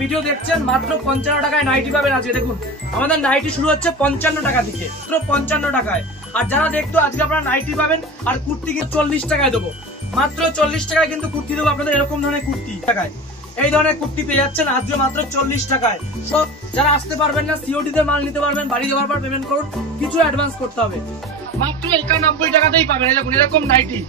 Video দেখছেন মাত্র 55 টাকায় নাইটি পাবেন আজকে। দেখুন আমাদের নাইটি শুরু হচ্ছে 55 টাকা থেকে, মাত্র 55 টাকায়। আর যারা দেখতো আজকে আপনারা নাইটি পাবেন আর কুর্তি কিন্তু 40 টাকায় দেবো, মাত্র 40 টাকায় কিন্তু কুর্তি দেবো আপনাদের। এরকম ধরনের কুর্তি টাকায় এই ধরনের কুর্তি পেয়ে যাচ্ছেন আজকে মাত্র 40 টাকায়। সব যারা আসতে পারবেন না সিওডি তে মাল নিতে পারবেন, বাড়ি যাওয়ার পর পেমেন্ট করুন, কিছু অ্যাডভান্স করতে হবে। মাত্র 91 টাকাতেই পাবেন। দেখুন এরকম নাইটি,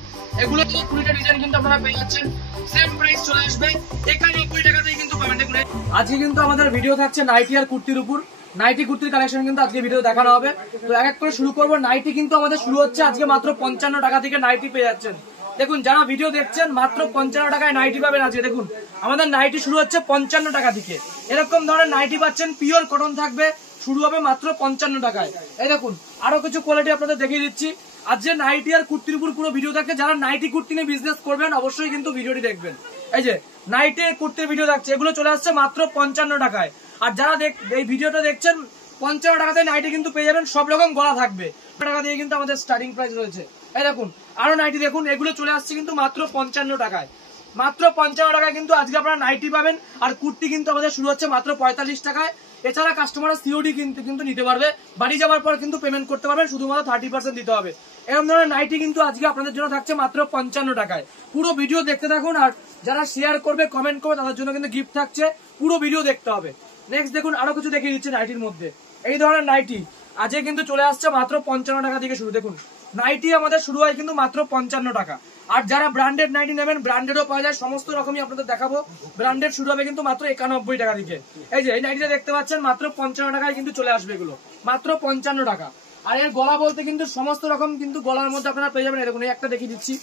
এগুলো 20টা ডিজাইন কিন্তু আপনারা পেয়ে যাচ্ছেন, সেম প্রাইস চলে আসবে 91 টাকাতেই কিন্তু পাবেন। দেখুন আজকে কিন্তু আমাদের ভিডিও থাকছে নাইটি আর কুর্তির উপর। নাইটি কুর্তির কালেকশন কিন্তু আজকে ভিডিও দেখানো হবে। তো এক এক করে শুরু করবো। নাইটি কিন্তু আমাদের শুরু হচ্ছে আজকে মাত্র 55 টাকা থেকে নাইটি পেয়ে যাচ্ছেন। দেখুন যারা ভিডিও দেখছেন মাত্র 55 টাকায় নাইটি পাবেন আজকে। দেখুন আমাদের নাইটি শুরু হচ্ছে 55 টাকা থেকে। এরকম ধরনের নাইটি পাচ্ছেন, পিওর কটন থাকবে, শুরু হবে মাত্র 55 টাকায়। এই দেখুন আরো কিছু কোয়ালিটি আপনাদের দেখিয়ে দিচ্ছি। আজকে নাইটি আর কুর্তির উপর পুরো ভিডিও থাকে। যারা নাইটি কুর্তি নিয়ে বিজনেস করবেন অবশ্যই কিন্তু ভিডিওটি দেখবেন। এই যে নাইটি কুর্তির ভিডিও থাকছে, এগুলো চলে আসছে মাত্র 55 টাকায়। আর যারা এই ভিডিওটা দেখছেন 55 টাকাতে নাইটি কিন্তু পেয়ে যাবেন, সব রকম গলা থাকবে। টাকা দিয়ে কিন্তু আমাদের স্টার্টিং প্রাইস রয়েছে। এই দেখুন আরো নাইটি দেখুন, এগুলো চলে আসছে কিন্তু মাত্র 55 টাকায়। মাত্র 55 টাকায় কিন্তু আজকে আপনারা নাইটি পাবেন। আর কুর্তি কিন্তু আমাদের শুরু হচ্ছে মাত্র 45 টাকায়। এছাড়া কাস্টমার সিওডি কিন্তু নিতে পারবে, বাড়ি যাওয়ার পর কিন্তু পেমেন্ট করতে পারবেন, শুধুমাত্র 30% দিতে হবে। এরকম ধরনের নাইটি কিন্তু আজকে আপনাদের জন্য থাকছে মাত্র 55 টাকায়। পুরো ভিডিও দেখতে থাকুন, আর যারা শেয়ার করবে কমেন্ট করবে তাদের জন্য কিন্তু গিফট থাকছে, পুরো ভিডিও দেখতে হবে। নেক্সট দেখুন আরো কিছু দেখিয়ে দিচ্ছে নাইটির মধ্যে। এই ধরনের নাইটি আজকে কিন্তু চলে আসছে মাত্র 55 টাকা থেকে শুরু। দেখুন নাইটি আমাদের শুরু হয় কিন্তু মাত্র 55 টাকা। আর যারা ব্র্যান্ডেড নাইটি নেবেন ব্র্যান্ডেডও পাওয়া যায়, সমস্ত রকমই আপনাদের দেখাবো। ব্র্যান্ডেড শুরু হবে কিন্তু মাত্র 91 টাকা থেকে। এই যে এই নাইটিটা দেখতে পাচ্ছেন মাত্র 55 টাকায় কিন্তু চলে আসবে, এগুলো মাত্র 55 টাকা। আর এর গলা বলতে কিন্তু সমস্ত রকম কিন্তু গলার মধ্যে আপনারা পেয়ে যাবেন। এরকম একটা দেখিয়ে দিচ্ছি,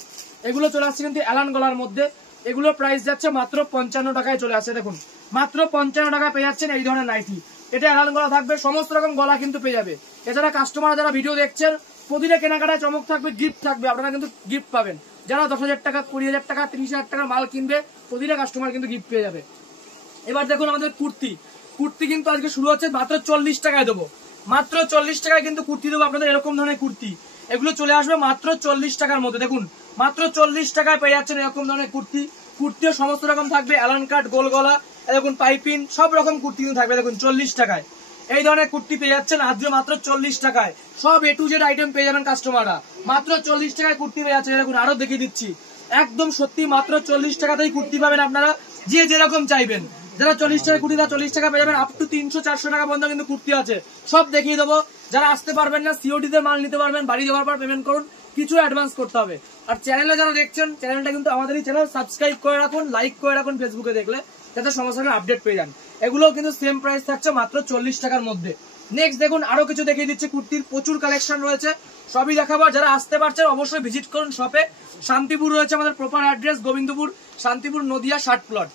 এগুলো চলে আসছে কিন্তু অ্যালান গলার মধ্যে। এগুলো প্রাইস যাচ্ছে মাত্র 55 টাকায় চলে আসছে। দেখুন মাত্র 55 টাকা পেয়ে যাচ্ছেন এই ধরনের নাইটি। এটা অ্যালান গলা থাকবে, সমস্ত রকম গলা কিন্তু পেয়ে যাবে। এছাড়া কাস্টমার যারা ভিডিও দেখছেন প্রতিটা কেনাকাটায় চমক থাকবে, গিফট থাকবে, আপনারা কিন্তু গিফট পাবেন। যারা 10,000 টাকা, 20,000 টাকা, 30,000 টাকার মাল কিনবে প্রতিটা কাস্টমার কিন্তু গিফট পেয়ে যাবে। এবার দেখুন আমাদের কুর্তি, কুর্তি কিন্তু আজকে শুরু হচ্ছে মাত্র 40 টাকায় দেবো, মাত্র 40 টাকায় কিন্তু কুর্তি দেবো আপনাদের। এরকম ধরনের কুর্তি এগুলো চলে আসবে মাত্র 40 টাকার মধ্যে। দেখুন মাত্র 40 টাকায় পেয়ে যাচ্ছেন এরকম ধরনের কুর্তি। কুর্তিও সমস্ত রকম থাকবে, অ্যালান কাট, গোল গলা, দেখুন পাইপিন, সব রকম কুর্তি কিন্তু থাকবে। দেখুন 40 টাকায় এই ধরনের কুর্তি পেয়ে যাচ্ছেন আজকে মাত্র 40 টাকায়। সব A to Z আইটেম পেয়ে যাবেন কাস্টমাররা, মাত্র 40 টাকায় কুর্তি পেয়ে যাচ্ছে। দেখুন আরো দেখিয়ে দিচ্ছি, একদম সত্যি মাত্র 40 টাকাতেই কুর্তি পাবেন আপনারা, যে যেরকম চাইবেন। যারা 40 টাকা কুর্তি 40 টাকা পেয়ে যাবেন, আপ টু 300-400 টাকা পর্যন্ত কিন্তু কুর্তি আছে, সব দেখিয়ে দেবো। যারা আসতে পারবেন না সিওডি তে মাল নিতে পারবেন, বাড়ি যাওয়ার পর পেমেন্ট করুন, কিছু অ্যাডভান্স করতে হবে। আর চ্যানেলে যারা দেখছেন চ্যানেলটা কিন্তু আমাদেরই চ্যানেল, সাবস্ক্রাইব করে রাখুন, লাইক করে রাখুন ফেসবুকে দেখলে, যাতে সমস্ত আপডেট পেয়ে যান। এগুলো কিন্তু সেম প্রাইস থাকছে মাত্র 40 টাকার মধ্যে। নেক্সট দেখুন আরো কিছু দেখিয়ে দিচ্ছে, কুর্তির প্রচুর কালেকশন রয়েছে, সবই দেখাবো। যারা আসতে পারছেন অবশ্যই ভিজিট করুন শপে। শান্তিপুর রয়েছে আমাদের proper address, Gobindapur, Shantipur, Nadia 60 plot.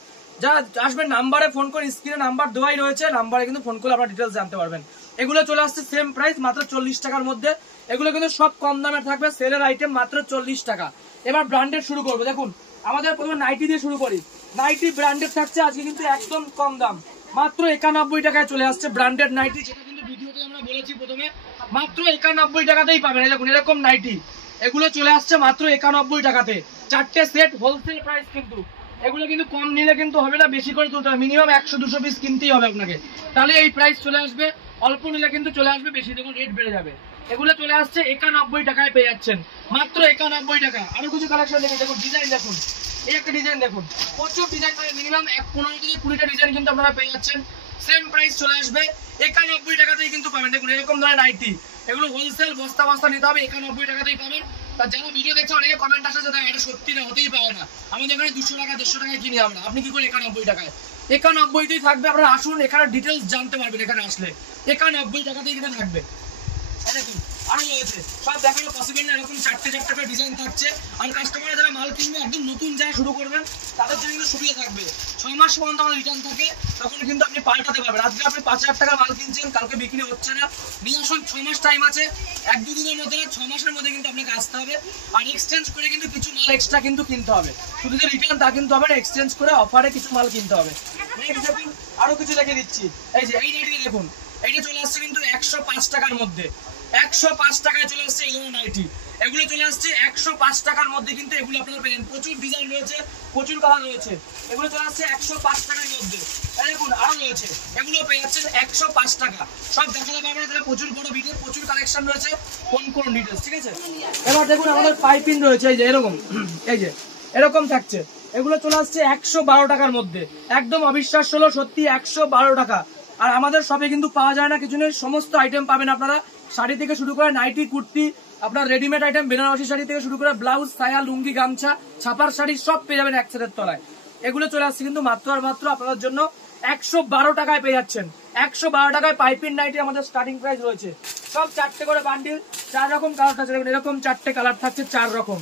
যারা আসবেন নাম্বারে ফোন করে, স্ক্রিনে নাম্বার দেওয়াই রয়েছে, নাম্বারে কিন্তু ফোন করে আপনারা ডিটেলস জানতে পারবেন। এগুলো চলে আসছে সেম প্রাইস মাত্র 40 টাকার মধ্যে। এগুলো কিন্তু সব কম দামের থাকবে, সেলের আইটেম, মাত্র 40 টাকা। এবার ব্র্যান্ডেড শুরু করবো। দেখুন আমাদের প্রথমে নাইটি দিয়ে শুরু করি। নাইটি ব্র্যান্ডেড থাকছে আজকে কিন্তু একদম কম দাম, মাত্র 91 টাকায় চলে আসছে ব্র্যান্ডেড নাইটি, যেটা কিন্তু ভিডিওতে আমরা বলেছি প্রথমে, মাত্র 91 টাকাতেই পাবেন। দেখুন এরকম নাইটি এগুলো চলে আসছে মাত্র 91 টাকাতে, 4টে সেট, হোলসেল প্রাইস কিন্তু। এগুলো কিন্তু কম নিলে কিন্তু হবে না, বেশি করে তুলতে হবে, মিনিমাম 100-200 পিস কিনতেই হবে আপনাকে, তাহলে এই প্রাইস চলে আসবে। অল্প নিলে কিন্তু চলে আসবে বেশি, দেখুন রেট বেড়ে যাবে। এগুলো চলে আসছে 91 টাকায় পেয়ে যাচ্ছেন, মাত্র 91 টাকা। আরো কিছু কালেকশন দেখুন, দেখুন ডিজাইন দেখুন, এই একটা ডিজাইন দেখুন, প্রচুর ডিজাইন, মিনিমাম 15-20টা ডিজাইন কিন্তু আপনারা পেয়ে যাচ্ছেন। সেম প্রাইস চলে আসবে 91 টাকাতেই কিন্তু পাবেন। দেখুন এরকম ধরনের নাইটি, এগুলো হোলসেল বস্তা বস্তা নিতে হবে, 91 টাকাতেই পাবেন। তা যারা ভিডিও দেখছে অনেকে কমেন্ট আসে যে এটা সত্যি না, হতেই পারে না, আমাদের এখানে 200 টাকা 150 টাকায় কিনি আমরা, আপনি কি করে 91 টাকায়? 91তেই থাকবে, আপনারা আসুন, এখানে ডিটেলস জানতে পারবেন, এখানে আসলে 91 টাকাতেই কিন্তু থাকবে। দেখুন আরো রয়েছে, সব দেখানো পসিবল না, এরকম 4টে করে ডিজাইন থাকছে। আর কাস্টমার যারা মাল কিনবে একদম নতুন যারা শুরু করবেন তাদের জন্য কিন্তু সুবিধা থাকবে, 6 মাস পর্যন্ত আমাদের রিটার্ন থাকে, তখন কিন্তু আপনি পাল্টাতে পারবেন। আজকে আপনি 5,000 টাকা মাল কিনছেন, কালকে বিক্রি হচ্ছে না, নিয়ে আসুন, 6 মাস টাইম আছে, 1-2 দিনের মধ্যে না, 6 মাসের মধ্যে কিন্তু আপনাকে আসতে হবে। আর এক্সচেঞ্জ করে কিন্তু কিছু মাল এক্সট্রা কিন্তু কিনতে হবে, শুধু যে রিটার্ন তা কিন্তু হবে না, এক্সচেঞ্জ করে অফারে কিছু মাল কিনতে হবে। দেখুন আরো কিছু দেখিয়ে দিচ্ছি, এই যে এই নাইটি দেখুন, এইটা চলে আসছে কিন্তু 105 টাকার মধ্যে, 105 টাকায় চলে আসছে এই ধরনের নাইটি। এগুলো চলে আসছে 105 টাকার মধ্যে, কিন্তু এগুলো আপনারা পেলেন, প্রচুর ডিজাইন রয়েছে, প্রচুর কালার রয়েছে, এগুলো চলে আসছে 105 টাকার মধ্যে। দেখুন আরো রয়েছে, এগুলো পেয়ে যাচ্ছেন 105 টাকা। সব দেখাতে পারবেন, প্রচুর বড় ভিডিও, প্রচুর কালেকশন রয়েছে, কোন ডিটেলস, ঠিক আছে। এবার দেখুন আমাদের পাইপিং রয়েছে, এই যে এরকম, এই যে এরকম থাকছে, এগুলো চলে আসছে 112 টাকার মধ্যে। একদম অবিশ্বাস্য হলো সত্যি, 112 টাকা। আর আমাদের শপে কিন্তু পাওয়া যায় না কিছু নেই, সমস্ত আইটেম পাবেন আপনারা, শাড়ি থেকে শুরু করে নাইটি, কুর্তি, আপনার রেডিমেড আইটেম, বেনারসি শাড়ি থেকে শুরু করে ব্লাউজ, সায়া, লুঙ্গি, গামছা, ছাপার শাড়ি সব পেয়ে যাবেন এক ছাদের তলায়। এগুলো চলে আসছে কিন্তু মাত্র আর মাত্র আপনাদের জন্য 112 টাকায় পেয়ে যাচ্ছেন। 112 টাকায় পাইপিং নাইটি আমাদের স্টার্টিং প্রাইস রয়েছে। সব 4টে করে বান্ডিল, 4 রকম কালার থাকছে, এরকম 4টে কালার থাকছে, 4 রকম।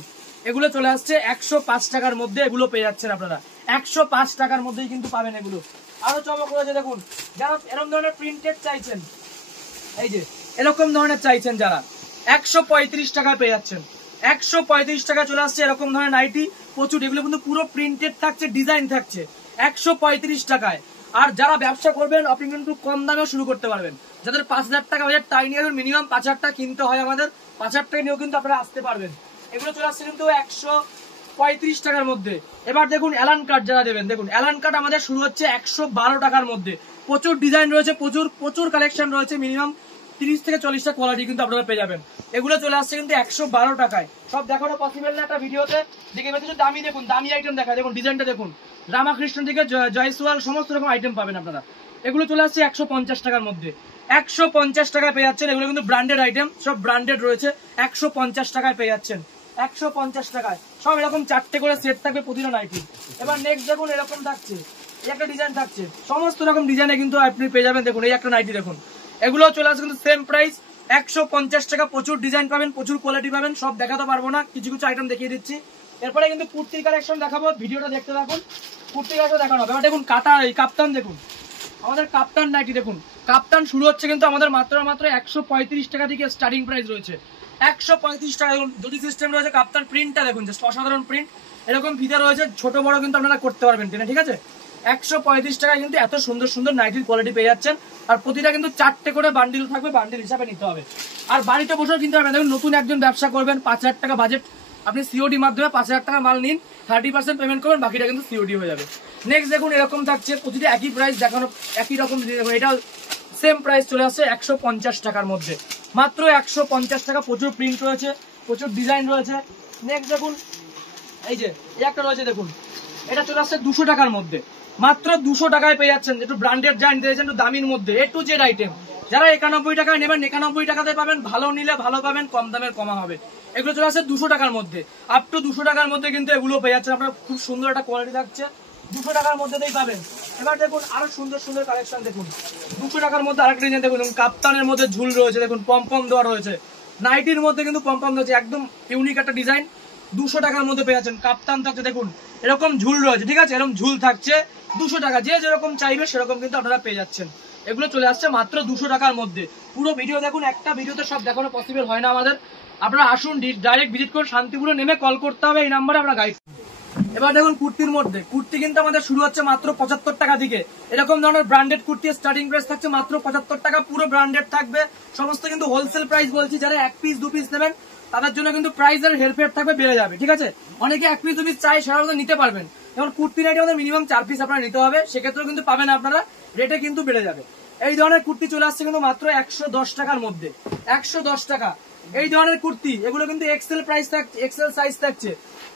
এগুলো চলে আসছে 105 টাকার মধ্যে, এগুলো পেয়ে যাচ্ছেন আপনারা 105 টাকার মধ্যেই কিন্তু পাবেন এগুলো। আরো চমক রয়েছে দেখুন, যারা এরকম ধরনের প্রিন্টেড চাইছেন, এই যে এরকম ধরনের চাইছেন যারা, 135 টাকায় পেয়ে যাচ্ছেন। 135 টাকা চলে আসছে এরকম ধরনের নাইটি, প্রচুর, এগুলো কিন্তু পুরো প্রিন্টেড থাকছে, ডিজাইন থাকছে 135 টাকায়। আর যারা ব্যবসা করবেন আপনি কিন্তু কম দামেও শুরু করতে পারবেন। যাদের 5000 টাকা বাজার, তাই নিয়ে মিনিমাম 5000 টাকা কিনতে হয় আমাদের, 5000 টাকা নিয়েও কিন্তু আপনারা আসতে পারবেন। এগুলো চলে আসছে কিন্তু 135 টাকার মধ্যে। এবার দেখুন অ্যালান কাট যারা দেবেন, দেখুন অ্যালান কাট আমাদের শুরু হচ্ছে 112 টাকার মধ্যে। প্রচুর ডিজাইন রয়েছে, প্রচুর কালেকশন রয়েছে, মিনিমাম 30 থেকে 40টা কোয়ালিটি কিন্তু আপনারা পেয়ে যাবেন। এগুলো চলে আসছে কিন্তু 112 টাকায়। সব দেখানো পসিবল না একটা ভিডিওতে, দেখে কিছু দামি, দেখুন দামি আইটেম দেখা, দেখুন ডিজাইনটা দেখুন, রামাকৃষ্ণ থেকে জয়সওয়াল সমস্ত রকম আইটেম পাবেন আপনারা। এগুলো চলে আসছে 150 টাকার মধ্যে। 150 টাকায় পেয়ে যাচ্ছেন, এগুলো কিন্তু ব্র্যান্ডেড আইটেম, সব ব্র্যান্ডেড রয়েছে, 150 টাকায় পেয়ে যাচ্ছেন। 150 টাকায় সব এরকম 4টে করে সেট থাকবে প্রতিটা নাইটি। এবার নেক্সট দেখুন এরকম থাকছে, এই একটা ডিজাইন থাকছে, সমস্ত রকম ডিজাইনে কিন্তু আপনি পেয়ে যাবেন। দেখুন এই একটা নাইটি দেখুন, এগুলো চলে আসছে কিন্তু সেম প্রাইস 150 টাকা। প্রচুর ডিজাইন পাবেন, প্রচুর কোয়ালিটি পাবেন, সব দেখাতে পারবো না, কিছু কিছু আইটেম দেখিয়ে দিচ্ছি। এরপরে কিন্তু কুর্তির কালেকশন দেখাবো, ভিডিওটা দেখতে থাকুন, কুর্তির কালেকশন দেখানো হবে। এবার দেখুন কাটা, এই কাপ্তান দেখুন, আমাদের কাপ্তান নাইটি দেখুন, কাপ্তান শুরু হচ্ছে কিন্তু আমাদের মাত্র 135 টাকা থেকে স্টার্টিং প্রাইস রয়েছে। 135 টাকা দেখুন, দুটি সিস্টেম রয়েছে। কাপ্তান প্রিন্টটা দেখুন, জাস্ট অসাধারণ প্রিন্ট, এরকম ফিতা রয়েছে, ছোট বড় কিন্তু আপনারা করতে পারবেন কিনা, ঠিক আছে। 135 টাকায় কিন্তু এত সুন্দর সুন্দর নাইটির কোয়ালিটি পেয়ে যাচ্ছেন। আর প্রতিটা কিন্তু 4টে করে বান্ডিল থাকবে, বান্ডিল হিসাবে নিতে হবে। আর বাড়িতে বসেও কিনতে পারবেন। দেখুন নতুন একজন ব্যবসা করবেন, 5000 টাকা বাজেট, আপনি সিওডি মাধ্যমে 5000 টাকা মাল নিন, 30% পেমেন্ট করবেন, বাকিটা কিন্তু সিওডি হয়ে যাবে। নেক্সট দেখুন এরকম থাকছে, প্রতিটা একই প্রাইস দেখানো, একই রকম, এটা সেম প্রাইস চলে আসছে 150 টাকার মধ্যে, মাত্র 150 টাকা। প্রচুর প্রিন্ট রয়েছে, প্রচুর ডিজাইন রয়েছে। নেক্সট দেখুন এই যে এই একটা রয়েছে, দেখুন এটা চলে আসছে 200 টাকার মধ্যে, মাত্র 200 টাকায় পেয়ে যাচ্ছেন। একটু ব্র্যান্ডেড যা নিতে চাইছেন, একটু দামির মধ্যে, A to Z আইটেম। যারা 91 টাকায় নেবেন, 91 টাকাতে পাবেন, ভালো নিলে ভালো পাবেন, কম দামের কমা হবে। এগুলো চলে আসছে 200 টাকার মধ্যে, আপ টু 200 টাকার মধ্যে কিন্তু এগুলো পেয়ে যাচ্ছেন আপনারা। খুব সুন্দর একটা কোয়ালিটি থাকছে, 200 টাকার মধ্যেই পাবেন। এবার দেখুন আরো সুন্দর সুন্দর কালেকশন দেখুন, 200 টাকার মধ্যে আরেকটা ডিজাইন দেখুন, কাপ্তানের মধ্যে ঝুল রয়েছে, দেখুন পম্পম দেওয়া রয়েছে, নাইটির মধ্যে কিন্তু পম্পম রয়েছে, একদম ইউনিক একটা ডিজাইন। 200 টাকার মধ্যে পেয়ে যাচ্ছেন। কাপ্তান থাকছে, দেখুন এরকম ঝুল রয়েছে, ঠিক আছে, এরকম ঝুল থাকছে 200 টাকা, যে যেরকম চাইবে সেরকম কিন্তু আপনারা পেয়ে যাচ্ছেন। এগুলো চলে আসছে মাত্র 200 টাকার মধ্যে। পুরো ভিডিও দেখুন, একটা ভিডিওতে সব দেখানো পসিবল হয় না আমাদের। আপনারা আসুন, ডাইরেক্ট ভিজিট করুন, শান্তিপুরে নেমে কল করতে হবে, এই নাম্বারে আমরা গাইড। এবার দেখুন কুর্তির মধ্যে, কুর্তি কিন্তু আমাদের শুরু হচ্ছে মাত্র 75 টাকা থেকে। এরকম ধরনের ব্র্যান্ডেড কুর্তি স্টার্টিং প্রাইস থাকছে মাত্র 75 টাকা, পুরো ব্র্যান্ডেড থাকবে, সমস্ত কিন্তু হোলসেল প্রাইস বলছি। যারা 1 পিস 2 পিস নেবেন তাদের জন্য কিন্তু প্রাইসের হেরফের থাকবে, বেড়ে যাবে, ঠিক আছে। অনেকে 1 পিস 2 পিস চাই, সেটা নিতে পারবেন। যেমন কুর্তি নাইটি আমাদের মিনিমাম 4 পিস আপনারা নিতে হবে, সেক্ষেত্রেও কিন্তু পাবেন আপনারা, রেটে কিন্তু বেড়ে যাবে। এই ধরনের কুর্তি চলে আসছে কিন্তু মাত্র 110 টাকার মধ্যে, 110 টাকা। এই ধরনের কুর্তি, এগুলো কিন্তু এক্সেল প্রাইস থাকছে, এক্সেল সাইজ থাকছে,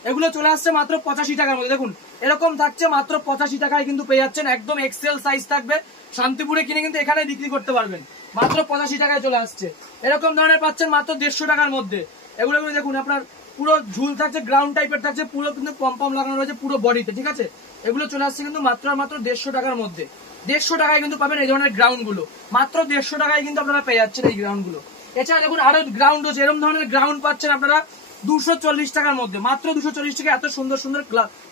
এগুলো চলে আসছে মাত্র 85 টাকার মধ্যে। দেখুন এরকম থাকছে, মাত্র 85 টাকায় কিন্তু পেয়ে যাচ্ছেন, একদম এক্সেল সাইজ থাকবে। শান্তিপুরে কিনে কিন্তু এখানে বিক্রি করতে পারবেন, মাত্র 85 টাকায় চলে আসছে। এরকম ধরনের পাচ্ছেন মাত্র 150 টাকার মধ্যে। এগুলো দেখুন আপনার পুরো ঝুল থাকছে, গ্রাউন্ড টাইপের থাকছে, পুরো কিন্তু পম্পম লাগানো রয়েছে পুরো বডিতে, ঠিক আছে। এগুলো চলে আসছে কিন্তু মাত্র 150 টাকার মধ্যে। 150 টাকায় কিন্তু পাবেন এই ধরনের গ্রাউন্ড গুলো, মাত্র 150 টাকায় কিন্তু আপনারা পেয়ে যাচ্ছেন এই গ্রাউন্ড গুলো। এছাড়া দেখুন আরো গ্রাউন্ড হচ্ছে, এরকম ধরনের গ্রাউন্ড পাচ্ছেন আপনারা 240 টাকার মধ্যে, মাত্র 240 টাকা। এত সুন্দর সুন্দর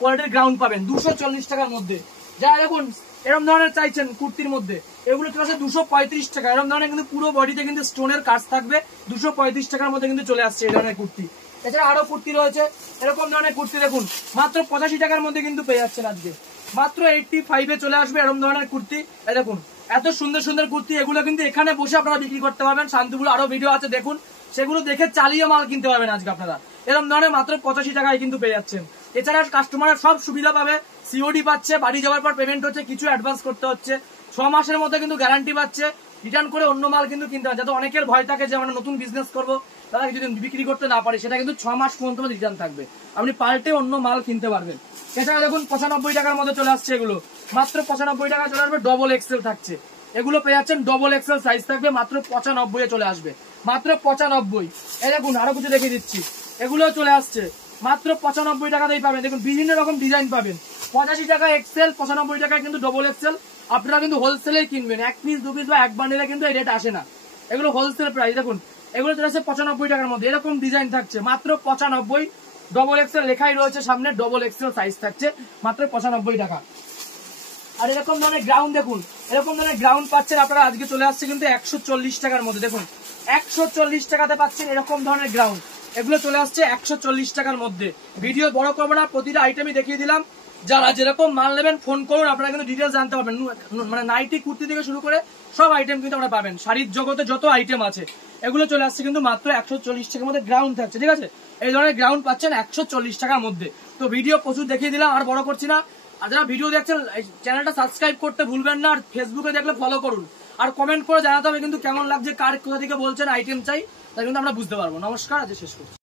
কোয়ালিটির গ্রাউন্ড পাবেন 240 টাকার মধ্যে। যারা দেখুন এরকম ধরনের চাইছেন কুর্তির মধ্যে, এগুলো চলে আসে 235 টাকা। এরকম ধরনের কিন্তু পুরো বডিতে কিন্তু স্টোনের কাজ থাকবে, 235 টাকার মধ্যে কিন্তু চলে আসছে এই ধরনের কুর্তি। এছাড়া আরো কুর্তি রয়েছে, এরকম ধরনের কুর্তি দেখুন মাত্র 85 টাকার মধ্যে কিন্তু পেয়ে যাচ্ছেন আজকে, মাত্র 85-এ চলে আসবে এরকম ধরনের কুর্তি। দেখুন এত সুন্দর সুন্দর কুর্তি, এগুলো কিন্তু এখানে বসে আপনারা বিক্রি করতে পারবেন। শান্তিপুর আরো ভিডিও আছে দেখুন, সেগুলো দেখে চালিয়ে মাল কিনতে পারবেন আজকে আপনারা। এরকম ধরনের মাত্র 85 টাকায় কিন্তু পেয়ে যাচ্ছেন। এছাড়া কাস্টমার সব সুবিধা পাবে, সিওডি পাচ্ছে, বাড়ি যাওয়ার পর পেমেন্ট হচ্ছে, কিছু অ্যাডভান্স করতে হচ্ছে, 6 মাসের মধ্যে কিন্তু গ্যারান্টি পাচ্ছে। রিটার্ন করে অন্য মাল কিন্তু কিনতে হবে, যাতে অনেকের ভয় থাকে যে আমরা নতুন বিজনেস করবো, তারা যদি বিক্রি করতে না পারে, সেটা কিন্তু 6 মাস পর্যন্ত রিটার্ন থাকবে, আপনি পাল্টে অন্য মাল কিনতে পারবেন। এছাড়া দেখুন 95 টাকার মধ্যে চলে আসছে এগুলো, মাত্র 95 টাকা চলে আসবে। ডবল এক্সেল থাকছে, এগুলো পেয়ে যাচ্ছেন ডবল এক্সেল সাইজ থাকবে, মাত্র 95 চলে আসবে, মাত্র 95। এই দেখুন আরো কিছু দেখিয়ে দিচ্ছি, এগুলো চলে আসছে মাত্র 95 টাকাতেই পাবেন। দেখুন বিভিন্ন রকম ডিজাইন পাবেন, 85 টাকা এক্সেল, 95 টাকায় কিন্তু ডবল এক্সেল। আপনারা কিন্তু হোলসেলেই কিনবেন, 1 পিস 2 পিস বা 1 বান্ডেলে কিন্তু এই রেট আসে না, এগুলো হোলসেল প্রাইস। দেখুন এগুলো চলে আসছে 95 টাকার মধ্যে, এরকম ডিজাইন থাকছে মাত্র 95। ডবল এক্সেল লেখাই রয়েছে সামনে, ডবল এক্সেল সাইজ থাকছে মাত্র 95 টাকা। আর এরকম ধরনের গ্রাউন্ড দেখুন, এরকম ধরনের গ্রাউন্ড পাচ্ছেন আপনারা, আজকে চলে আসছে কিন্তু 140 টাকার মধ্যে। দেখুন 140 টাকাতে পাচ্ছেন এরকম ধরনের গ্রাউন্ড, এগুলো চলে আসছে 140 টাকার মধ্যে। ভিডিও বড় করবো না, প্রতিটা আইটেমই দেখিয়ে দিলাম। যারা যেরকম মাল নেবেন ফোন করুন, আপনারা কিন্তু ডিটেলস জানতে পারবেন। মানে নাইটি কুর্তি থেকে শুরু করে সব আইটেম কিন্তু আমরা পাবেন, শাড়ির জগতে যত আইটেম আছে এগুলো চলে আসছে কিন্তু মাত্র 140 টাকার মধ্যে গ্রাউন্ড থাকছে, ঠিক আছে। এই ধরনের গ্রাউন্ড পাচ্ছেন 140 টাকার মধ্যে। তো ভিডিও প্রচুর দেখিয়ে দিলাম, আর বড় করছি না। আর যারা ভিডিও দেখছেন চ্যানেলটা সাবস্ক্রাইব করতে ভুলবেন না, আর ফেসবুকে দেখলে ফলো করুন, আর কমেন্ট করে জানাতে হবে কিন্তু কেমন লাগছে, কার কোথা থেকে বলছেন আইটেম চাই, তাই কিন্তু আমরা বুঝতে পারবো। নমস্কার, আজ শেষ করছি।